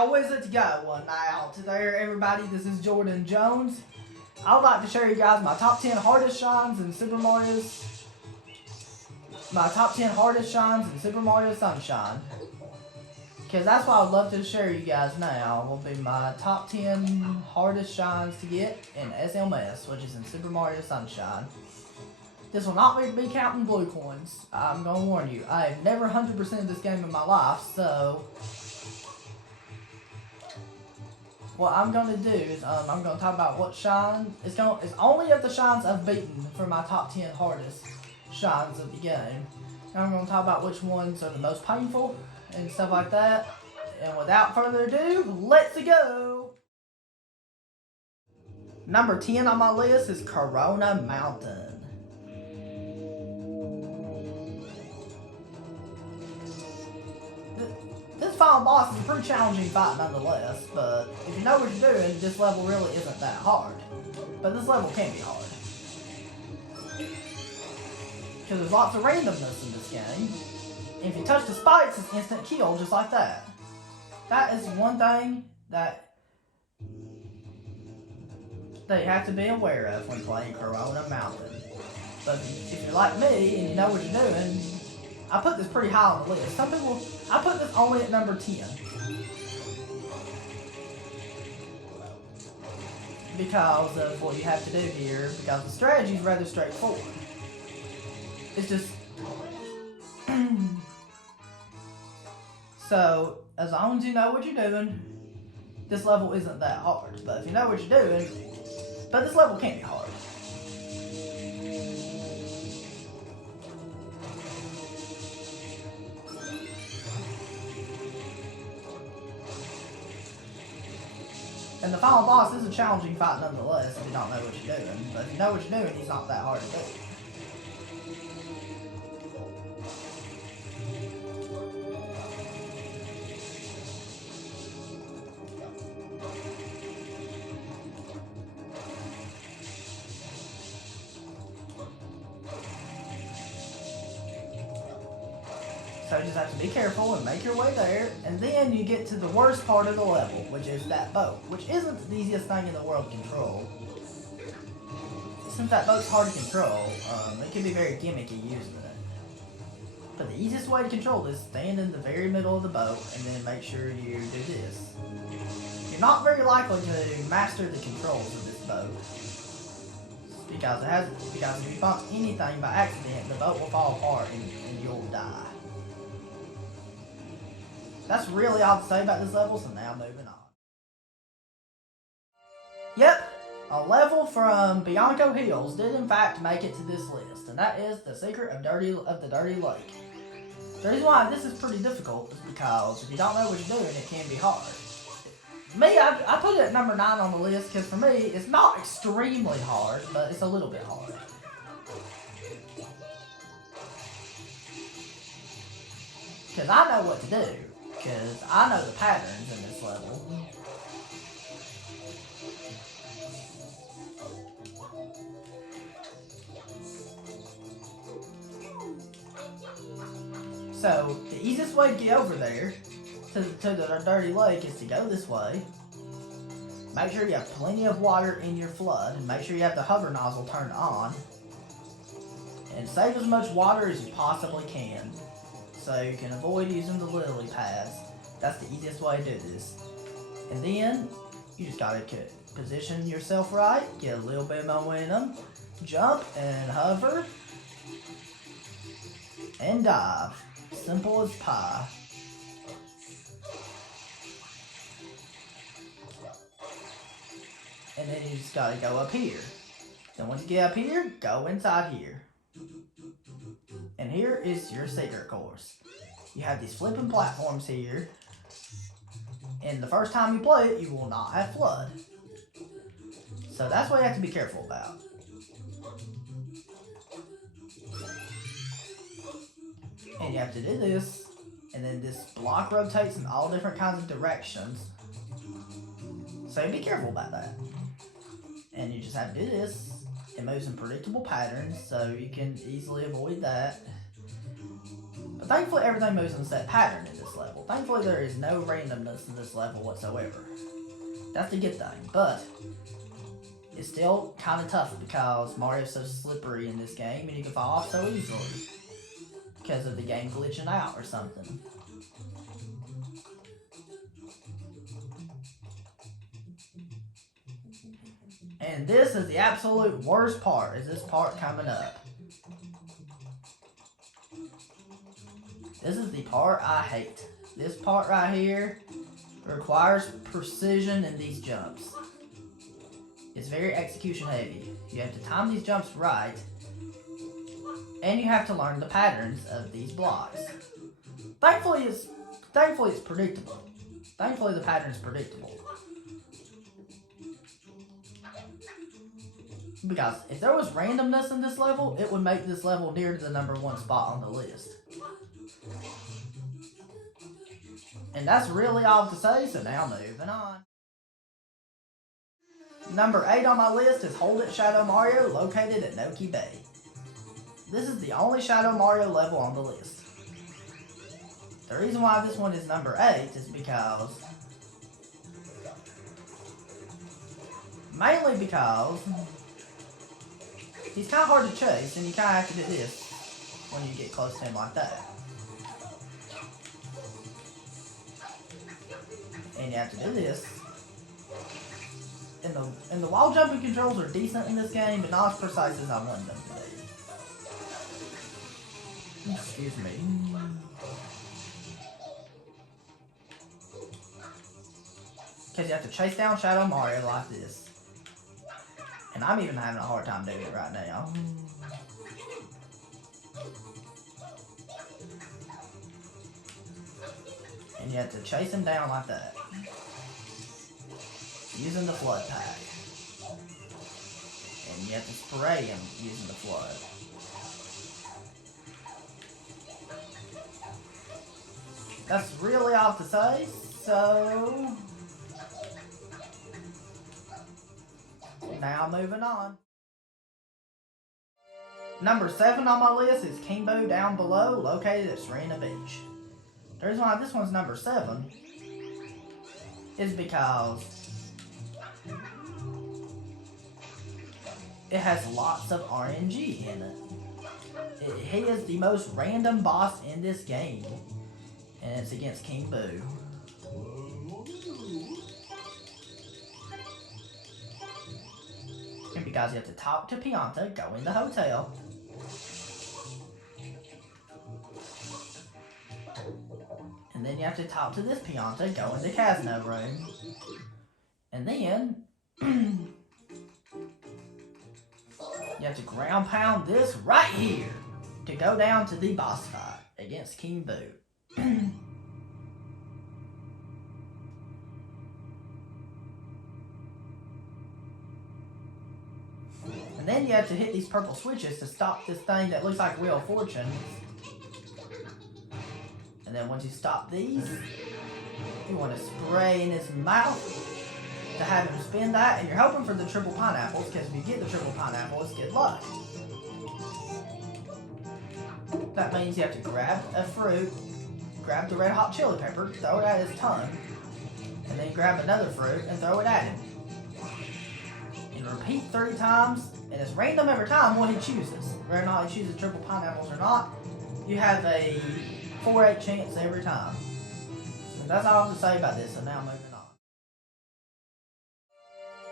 How is it going now? Today, everybody, this is Jordan Jones. I would like to show you guys my top 10 hardest shines in Super Mario's. My top 10 hardest shines in Super Mario Sunshine. Because that's what I would love to show you guys now. Will be my top 10 hardest shines to get in SMS, which is in Super Mario Sunshine. This will not be counting blue coins. I'm going to warn you. I have never 100%ed this game in my life, so what I'm going to do is I'm going to talk about what shine. It's only of the shines I've beaten for my top 10 hardest shines of the game. And I'm going to talk about which ones are the most painful and stuff like that. And without further ado, let's go! Number 10 on my list is Corona Mountain. This final boss is a pretty challenging fight nonetheless, but if you know what you're doing, this level really isn't that hard. But this level can be hard. Because there's lots of randomness in this game. And if you touch the spikes, it's instant kill, just like that. That is one thing that you have to be aware of when playing Corona Mountain. But if you're like me, and you know what you're doing, I put this pretty high on the list. Some people, I put this only at number 10. Because of what you have to do here, because the strategy is rather straightforward. It's just... So, as long as you know what you're doing, this level isn't that hard. But if you know what you're doing, but this level can be hard. And the final boss is a challenging fight nonetheless if you don't know what you're doing. But if you know what you're doing, he's not that hard to do. So you just have to be careful and make your way there, and then you get to the worst part of the level, which is that boat, which isn't the easiest thing in the world to control. Since that boat's hard to control, it can be very gimmicky using it. But the easiest way to control this is stand in the very middle of the boat, and then make sure you do this. You're not very likely to master the controls of this boat, because if you bump anything by accident, the boat will fall apart and you'll die. That's really all to say about this level, so now moving on. Yep, a level from Bianco Hills did in fact make it to this list, and that is The Secret of the Dirty Lake. The reason why this is pretty difficult is because if you don't know what you're doing, it can be hard. Me, I put it at number 9 on the list because for me, it's not extremely hard, but it's a little bit hard. Because I know what to do. Because I know the patterns in this level. So, the easiest way to get over there, to the dirty lake, is to go this way. Make sure you have plenty of water in your flood, and make sure you have the hover nozzle turned on. And save as much water as you possibly can, so you can avoid using the lily pads. That's the easiest way to do this. And then, you just gotta position yourself right, get a little bit of momentum, jump and hover, and dive. Simple as pie. And then you just gotta go up here. Then once you get up here, go inside here. And here is your secret course. You have these flipping platforms here. And the first time you play it, you will not have flood. So that's what you have to be careful about. And you have to do this, and then this block rotates in all different kinds of directions. So be careful about that. And you just have to do this. It moves in predictable patterns, so you can easily avoid that. But thankfully everything moves in a set pattern in this level. Thankfully there is no randomness in this level whatsoever. That's the good thing, but it's still kind of tough because Mario's so slippery in this game and you can fall off so easily because of the game glitching out or something. And this is the absolute worst part, is this part coming up. This is the part I hate. This part right here requires precision in these jumps. It's very execution heavy. You have to time these jumps right, and you have to learn the patterns of these blocks. Thankfully it's predictable. Thankfully the pattern's predictable. Because if there was randomness in this level, it would make this level near to the #1 spot on the list. And that's really all to say, so now moving on. Number 8 on my list is Hold It Shadow Mario, located at Noki Bay. This is the only Shadow Mario level on the list. The reason why this one is number 8 is because... mainly because... he's kind of hard to chase, and you kind of have to do this when you get close to him like that. And you have to do this. And the wall jumping controls are decent in this game, but not as precise as I want them to be. Excuse me. Because you have to chase down Shadow Mario like this. And I'm even having a hard time doing it right now. And you have to chase him down like that. Using the flood pack. And you have to spray him using the flood. That's really all to say, so... now moving on. Number 7 on my list is Kimbo Down Below, located at Serena Beach. The reason why this one's number 7 is because it has lots of RNG in it. He is the most random boss in this game, and it's against Kimbo. And because you have to talk to Pianta, go in the hotel. And then you have to talk to this Pianta, go in the casino room. And then you have to ground pound this right here to go down to the boss fight against Kimbo. And then you have to hit these purple switches to stop this thing that looks like Wheel of Fortune. And then once you stop these, you want to spray in his mouth to have him spin that, and you're hoping for the triple pineapples, because if you get the triple pineapple, it's good luck. That means you have to grab a fruit, grab the red hot chili pepper, throw it at his tongue, and then grab another fruit and throw it at him. And repeat 30 times, and it's random every time what he chooses. Whether or not he chooses triple pineapples or not, you have a 4-8 chance every time. And that's all I have to say about this, so now moving on.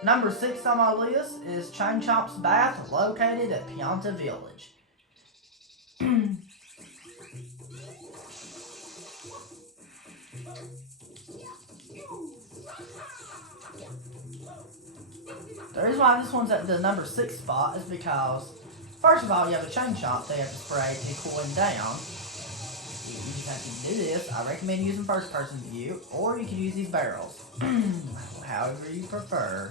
Number 6 on my list is Chomps Bath, located at Pianta Village. The reason why this one's at the number 6 spot is because, first of all, you have a chain chomp that you have to spray to cool him down. You just have to do this. I recommend using first person view, or you can use these barrels. However you prefer.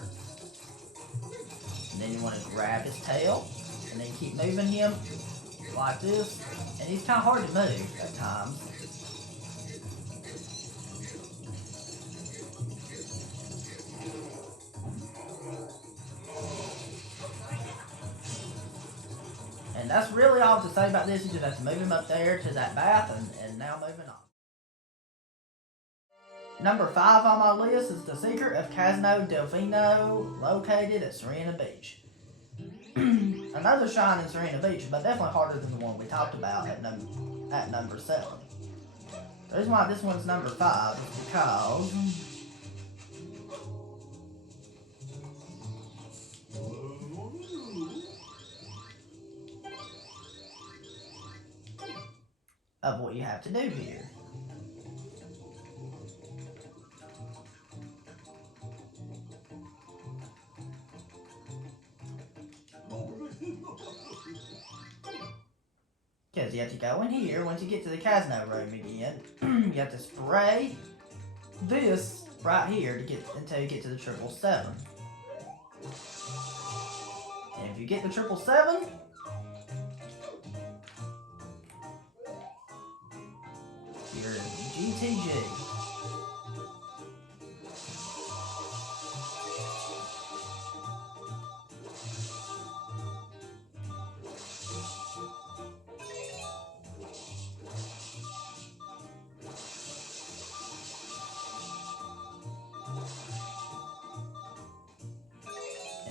And then you want to grab his tail, and then keep moving him like this. And he's kind of hard to move at times. And And that's really all to say about this. You just have to move him up there to that bath, and now moving on. Number 5 on my list is the secret of Casino Delfino, located at Serena Beach. Another shine in Serena Beach, but definitely harder than the one we talked about at number 7. The reason why this one's number 5 is because of what you have to do here. Because you have to go in here, once you get to the casino room again, you have to spray this right here to get until you get to the 777. And if you get the 777, you're GTG.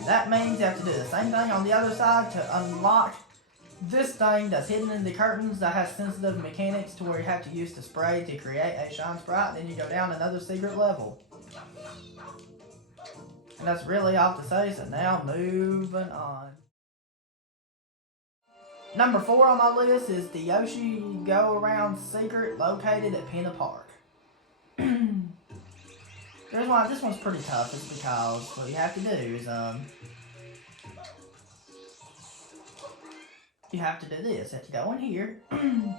That means you have to do the same thing on the other side to unlock this thing that's hidden in the curtains that has sensitive mechanics to where you have to use the spray to create a shine sprite, and then you go down another secret level. And that's really all to say, so now moving on. Number 4 on my list is the Yoshi Go Around secret located at Pinna Park. The reason why this one's pretty tough is because what you have to do is, you have to do this. You have to go in here, and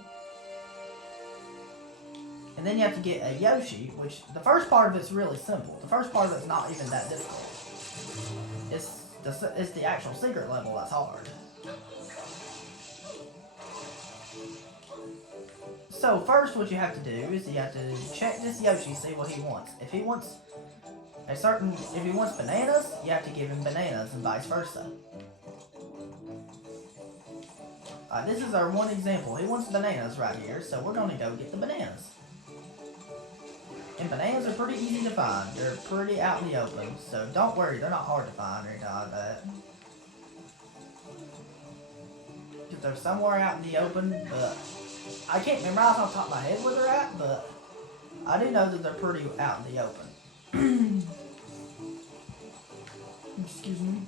then you have to get a Yoshi, which the first part of it's really simple. The first part of it's not even that difficult. It's the actual secret level that's hard. So first what you have to do is you have to check this Yoshi, see what he wants. If he wants bananas, you have to give him bananas and vice versa. This is our one example. He wants bananas right here, so we're going to go get the bananas. And bananas are pretty easy to find. They're pretty out in the open, so don't worry, they're not hard to find or anything like that. Because they're somewhere out in the open, but I can't memorize off the top of my head where they're at, but I do know that they're pretty out in the open. Excuse me.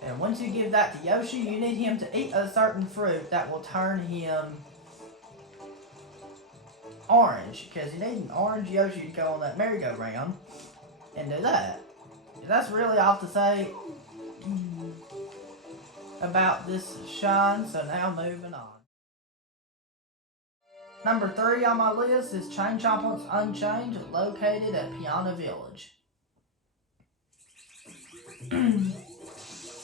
And once you give that to Yoshi, you need him to eat a certain fruit that will turn him orange. Because you need an orange Yoshi to go on that merry-go-round and do that. And that's really all to say about this shine, so now moving on. Number 3 on my list is Chomps Unchanged, located at Piano Village.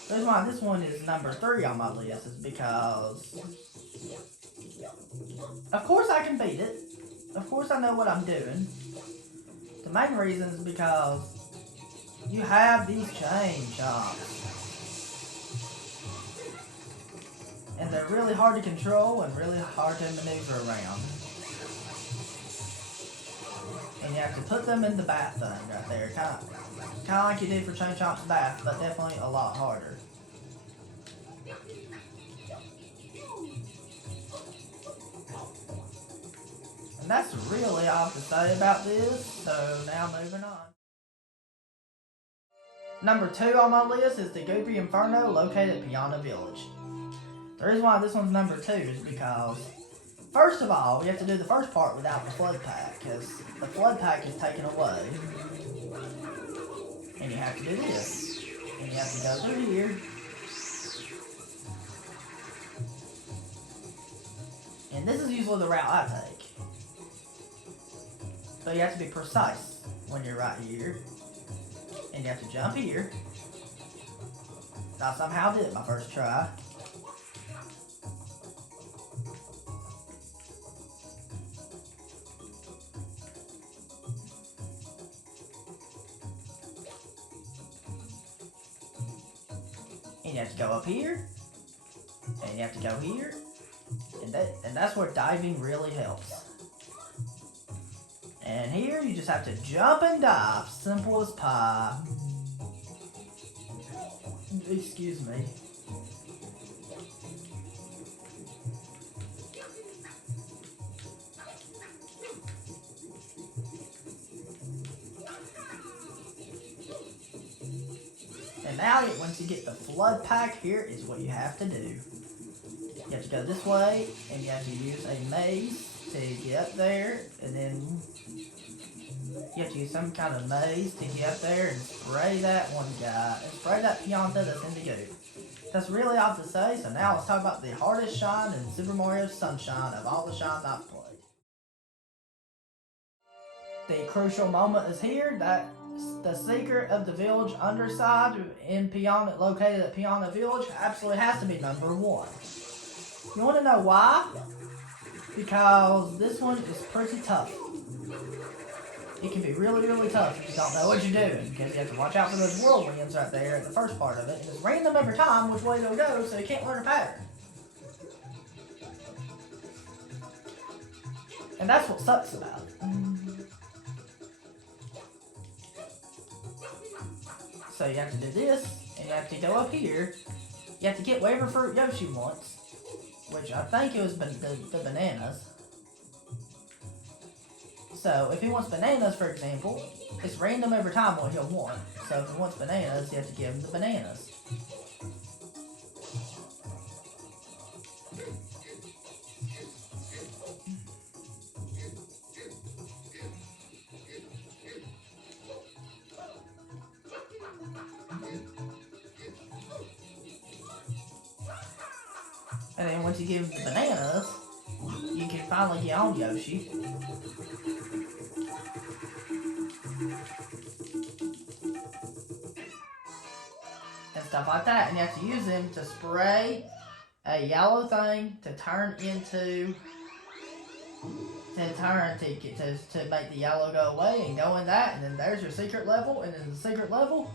The reason why this one is number 3 on my list is because, of course I can beat it. Of course I know what I'm doing. The main reason is because you have these chain chomps. And they're really hard to control and really hard to maneuver around. And you have to put them in the bath thing right there. Kind of like you did for Chain Chomp's bath, but definitely a lot harder. And that's really all to say about this, so now moving on. Number 2 on my list is the Gopro Inferno, located at Piano Village. The reason why this one's number 2 is because, first of all, we have to do the first part without the flood pack, because the flood pack is taken away. And you have to do this. And you have to go through here. And this is usually the route I take. So you have to be precise when you're right here. And you have to jump here. I somehow did it my first try. you have to go up here, and you have to go here, and that's where diving really helps. And here you just have to jump and dive, simple as pie. Excuse me. And now, once you get the flood pack, here is what you have to do. You have to go this way, and you have to use a maze to get up there, and then you have to use some kind of maze to get up there and spray that one guy, and spray that Pianta that's in the goop. That's really all to say, so now let's talk about the hardest shine in Super Mario Sunshine of all the shines I've played. The crucial moment is here. That's the secret of the village underside in Pianta, located at Pianta Village, absolutely has to be number 1. You want to know why? Because this one is pretty tough. It can be really, really tough if you don't know what you're doing, because you have to watch out for those whirlwinds right there at the first part of it. And it's random every time which way they'll go, so you can't learn a pattern. And that's what sucks about it. So you have to do this, and you have to go up here. You have to get whatever fruit Yoshi wants, which I think it was the bananas. So if he wants bananas, for example, it's random every time what he'll want. So if he wants bananas, you have to give him the bananas. And then once you give him the bananas, you can finally get on Yoshi. And stuff like that. And you have to use them to spray a yellow thing to turn into, to make the yellow go away and go in that. And then there's your secret level. And in the secret level,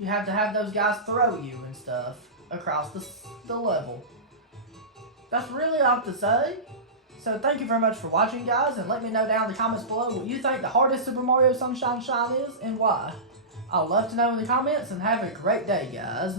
you have to have those guys throw you and stuff across the level. That's really all to say. So thank you very much for watching, guys, and let me know down in the comments below what you think the hardest Super Mario Sunshine shine is and why. I'd love to know in the comments, and have a great day, guys.